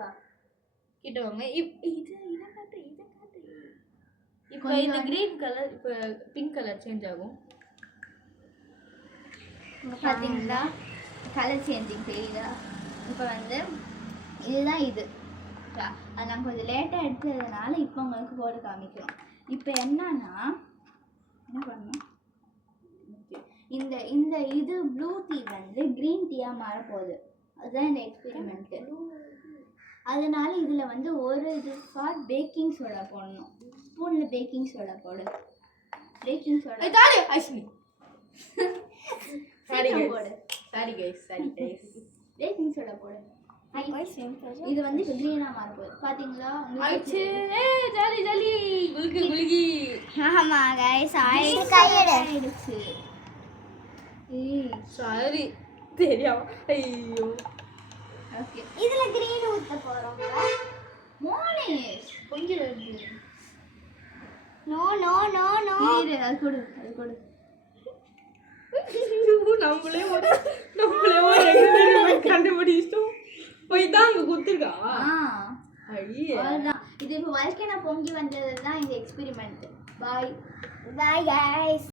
வா கிட்ட வாங்க. இதை காட்டு. இப்போ இந்த கிரீன் கலர் இப்போ பிங்க் கலர் சேஞ்ச் ஆகும். பார்த்தீங்களா கலர் சேஞ்சிங் தெரியுதா? இப்போ வந்து இதுதான் இது. அது நாங்கள் கொஞ்சம் லேட்டாக எடுத்ததுனால இப்போ உங்களுக்கு போட்டு காமிக்கிறோம். இப்போ என்னன்னா என்ன பண்ணோம், இந்த இந்த இது ப்ளூ டீ வந்து க்ரீன் டீயாக மாறப்போகுது. அதுதான் இந்த எக்ஸ்பெரிமெண்ட்டு. அதனால இதில் வந்து ஒரு இது ஃபார் பேக்கிங் சோடா போடணும். ஸ்பூனில் பேக்கிங் சோடா போடு. பேக்கிங் சோடா அஸ்மி போடு. Sorry guys. பேக்கிங் சோடா போடு. இது வந்து இப்போ க்ரீனாக மாறப்போகுது. பார்த்தீங்களா? ஜாலி குலுகி. ஆமாம் கைஸ் ஆயிடுச்சு. சாரி தெரியாம. ஐயோ ஓகே, இதுல கிரீன் ஊத்த போறோம். மோனிஷ் கொஞ்சம் வருது. நோ அது கொடு. நம்மளே ஒரு கண்டுபிடிச்சிட்டோம். போய் தான் அங்க குத்துருக்கா. அவ்வளோதான். இது இப்போ வல்கேனோ பொங்கி வந்தது தான் இந்த எக்ஸ்பெரிமெண்ட். Bye guys.